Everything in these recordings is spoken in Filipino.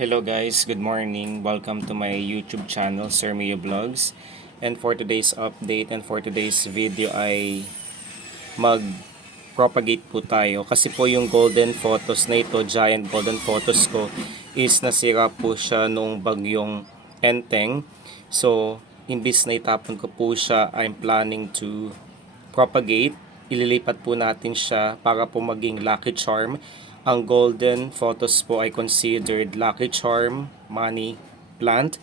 Hello guys, good morning. Welcome to my YouTube channel, Sir Mio Vlogs. And for today's update and for today's video ay mag-propagate po tayo. Kasi po yung golden photos na ito, giant golden photos ko, is nasira po siya nung bagyong Enteng. So, imbis na itapon ko po siya, I'm planning to propagate. Ililipat po natin siya para po maging lucky charm. Ang golden photos po ay considered lucky charm, money plant,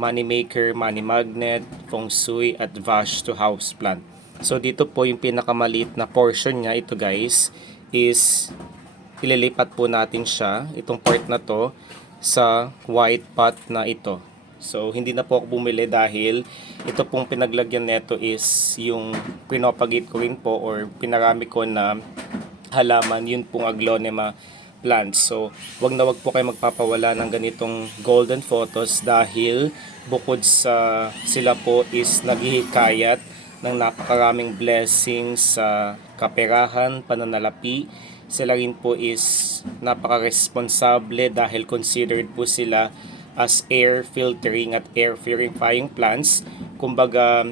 money maker, money magnet, feng shui, at vash to house plant. So dito po yung pinakamaliit na portion niya, ito guys, is ililipat po natin siya, itong part na to, sa white pot na ito. So hindi na po ako bumili dahil ito pong pinaglagyan nito is yung pinopagate ko rin po or pinarami ko na halaman, yun pong aglonema plants. So, wag na wag po kayo magpapawala ng ganitong golden photos dahil bukod sa sila po is naghihikayat ng napakaraming blessings sa kaperahan, pananalapi. Sila rin po is napaka-responsable dahil considered po sila as air filtering at air purifying plants. Kumbaga,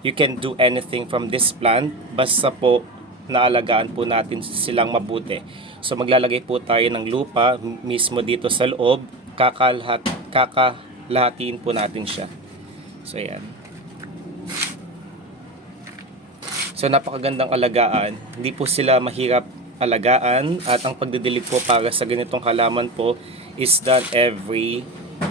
you can do anything from this plant basta po naalagaan po natin silang mabuti. So maglalagay po tayo ng lupa mismo dito sa loob, kakalahatiin po natin siya. So ayan. So napakagandang alagaan, hindi po sila mahirap alagaan at ang pagdidilig po para sa ganitong halaman po is done every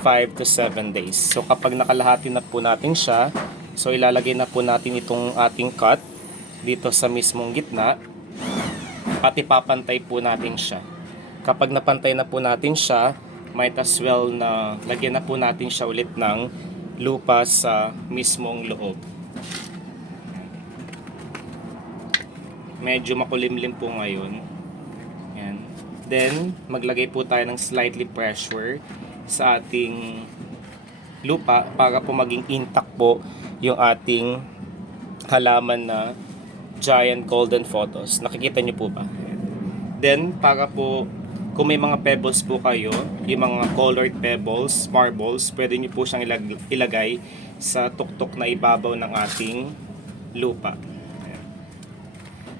5 to 7 days. So kapag nakalahati na po natin siya, so ilalagay na po natin itong ating cut dito sa mismong gitna at ipapantay po natin siya. Kapag napantay na po natin siya, might as well na lagyan na po natin siya ulit ng lupa sa mismong loob. Medyo makulimlim po ngayon. Yan. Then, maglagay po tayo ng slightly pressure sa ating lupa para po maging intact po yung ating halaman na giant golden photos. Nakikita nyo po ba? Then, para po, kung may mga pebbles po kayo, yung mga colored pebbles, marbles, pwede nyo po siyang ilagay sa tuktok na ibabaw ng ating lupa.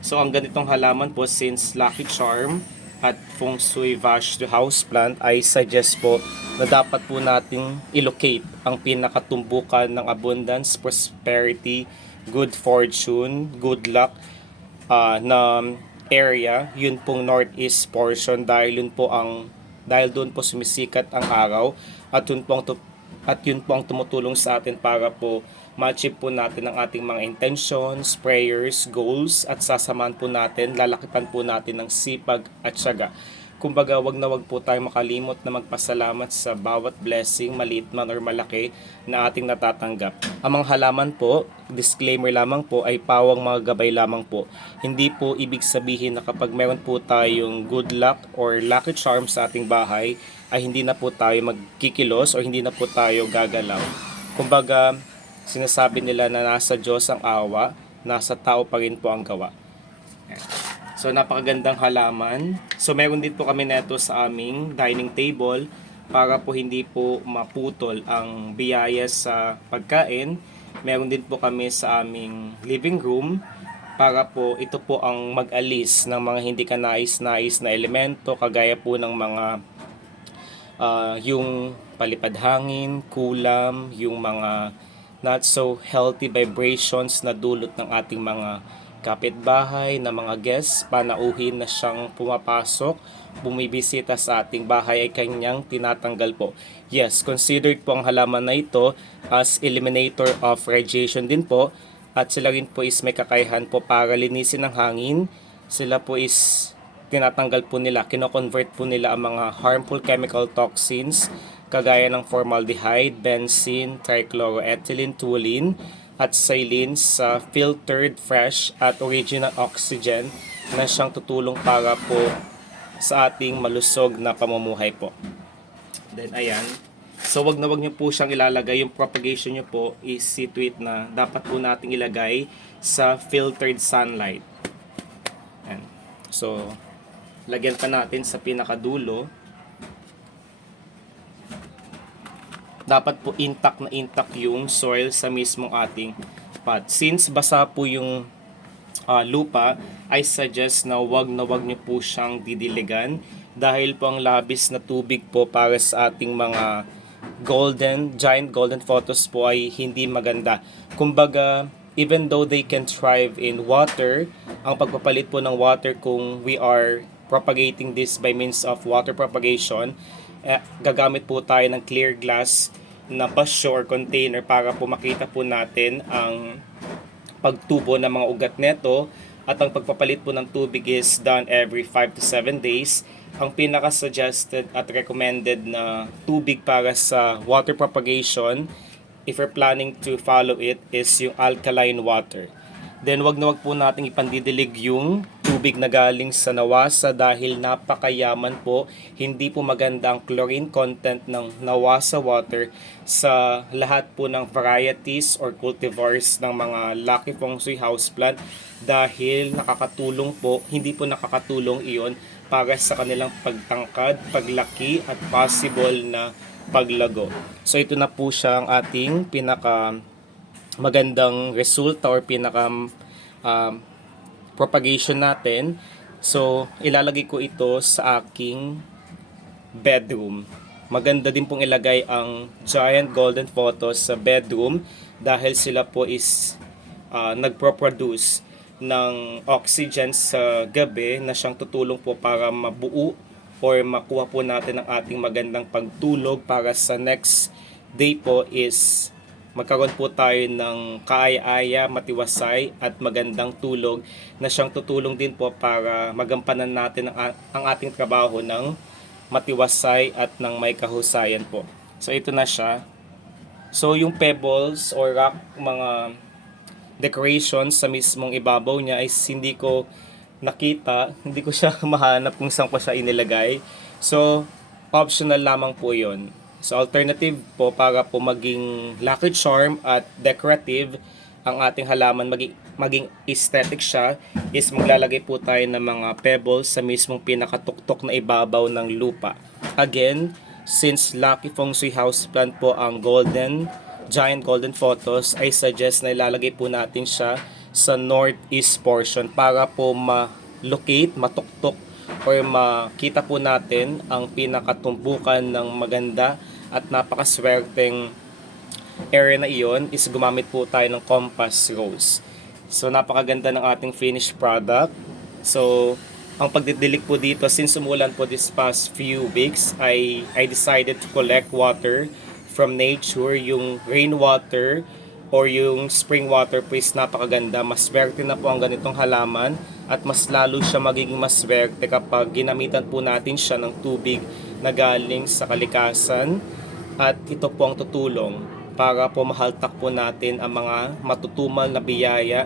So, ang ganitong halaman po, since lucky charm at feng shui vash to house plant, I suggest po na dapat po nating ilocate ang pinakatumbukan ng abundance, prosperity, good fortune, good luck na area, yun pong northeast portion dahil doon po sumisikat ang araw at yun po ang tumutulong sa atin para po ma-achieve po natin ang ating mga intentions, prayers, goals at sasamahan po natin, lalakipan po natin ng sipag at tiyaga. Kumbaga, wag na wag po tayo makalimot na magpasalamat sa bawat blessing, maliit man or malaki, na ating natatanggap. Ang mga halaman po, disclaimer lamang po, ay pawang mga gabay lamang po. Hindi po ibig sabihin na kapag meron po tayong good luck or lucky charm sa ating bahay, ay hindi na po tayo magkikilos o hindi na po tayo gagalaw. Kumbaga, sinasabi nila na nasa Diyos ang awa, nasa tao pa rin po ang gawa. So, napakagandang halaman. So, meron din po kami neto sa aming dining table para po hindi po maputol ang biyaya sa pagkain. Meron din po kami sa aming living room para po ito po ang mag-alis ng mga hindi kanais-nais na elemento kagaya po ng mga yung palipad hangin, kulam, yung mga not so healthy vibrations na dulot ng ating mga kapitbahay na mga guests, panauhin na siyang pumapasok, bumibisita sa ating bahay ay kanyang tinatanggal po. Yes, considered po ang halaman na ito as eliminator of radiation din po at sila rin po is may kakayahan po para linisin ng hangin. Sila po is tinatanggal po nila, kino-convert po nila ang mga harmful chemical toxins kagaya ng formaldehyde, benzene, trichloroethylene, toluene, at xylene sa filtered, fresh at original oxygen na siyang tutulong para po sa ating malusog na pamumuhay po. Then ayan. So wag na wag niyo po siyang ilalagay. Yung propagation niyo po is situate na dapat po nating ilagay sa filtered sunlight. Ayan. So lagyan pa natin sa pinakadulo dapat po intact yung soil sa mismong ating pot. Since basa po yung lupa, I suggest na wag nyo po siyang didiligan dahil po ang labis na tubig po para sa ating mga giant golden photos po ay hindi maganda. Kumbaga, even though they can thrive in water, ang pagpapalit po ng water kung we are propagating this by means of water propagation, gagamit po tayo ng clear glass na basyo or container para po makita po natin ang pagtubo ng mga ugat neto, at ang pagpapalit po ng tubig is done every 5 to 7 days. Ang pinaka-suggested at recommended na tubig para sa water propagation, if you're planning to follow it, is yung alkaline water. Then wag na wag po nating ipandidilig yung tubig na galing sa nawasa dahil napakayaman po. Hindi po maganda ang chlorine content ng nawasa water sa lahat po ng varieties or cultivars ng mga Lucky Feng Shui houseplant dahil hindi po nakakatulong iyon para sa kanilang pagtangkad, paglaki at possible na paglago. So ito na po siya ang ating magandang resulta or propagation natin. So, ilalagay ko ito sa aking bedroom. Maganda din pong ilagay ang giant golden photos sa bedroom dahil sila po is nagproproduce ng oxygen sa gabi na siyang tutulong po para mabuo or makuha po natin ang ating magandang pagtulog para sa next day po is magkaroon po tayo ng kaaya-aya, matiwasay at magandang tulog na siyang tutulong din po para magampanan natin ang ating trabaho ng matiwasay at ng may kahusayan po. So ito na siya. So yung pebbles or rock, mga decorations sa mismong ibabaw niya ay hindi ko nakita, hindi ko siya mahanap kung saan ko siya inilagay. So optional lamang po yon. So alternative po para po maging lucky charm at decorative ang ating halaman, maging aesthetic siya, is maglalagay po tayo ng mga pebbles sa mismong pinakatuktok na ibabaw ng lupa. Again, since Lucky Feng Shui houseplant po ang giant golden photos, I suggest na ilalagay po natin siya sa northeast portion para po ma-locate, matuktok or makita po natin ang pinakatumbukan ng maganda at napakaswerteng area na iyon is gumamit po tayo ng compass rose. So napakaganda ng ating finished product. So ang pagdidilig po dito, since umulan po this past few weeks, I decided to collect water from nature. Yung rainwater or yung spring water po is napakaganda. Maswerte na po ang ganitong halaman at mas lalo siya magiging maswerte kapag ginamitan po natin siya ng tubig na galing sa kalikasan, at ito po ang tutulong para po mahaltak po natin ang mga matutumal na biyaya,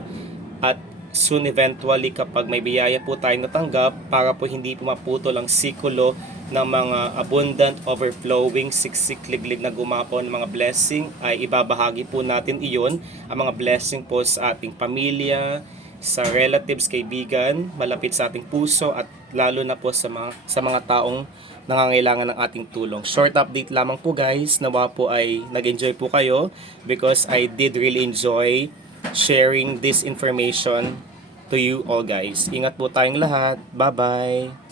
at soon eventually kapag may biyaya po tayong natanggap, para po hindi po maputol ang sikulo ng mga abundant, overflowing, siksik-liglig na gumapaw ng mga blessing, ay ibabahagi po natin iyon, ang mga blessing po sa ating pamilya, sa relatives, kaibigan, malapit sa ating puso, at lalo na po sa mga taong nangangailangan ng ating tulong. Short update lamang po guys, nawa po ay nag-enjoy po kayo because I did really enjoy sharing this information to you all guys. Ingat po tayong lahat. Bye-bye!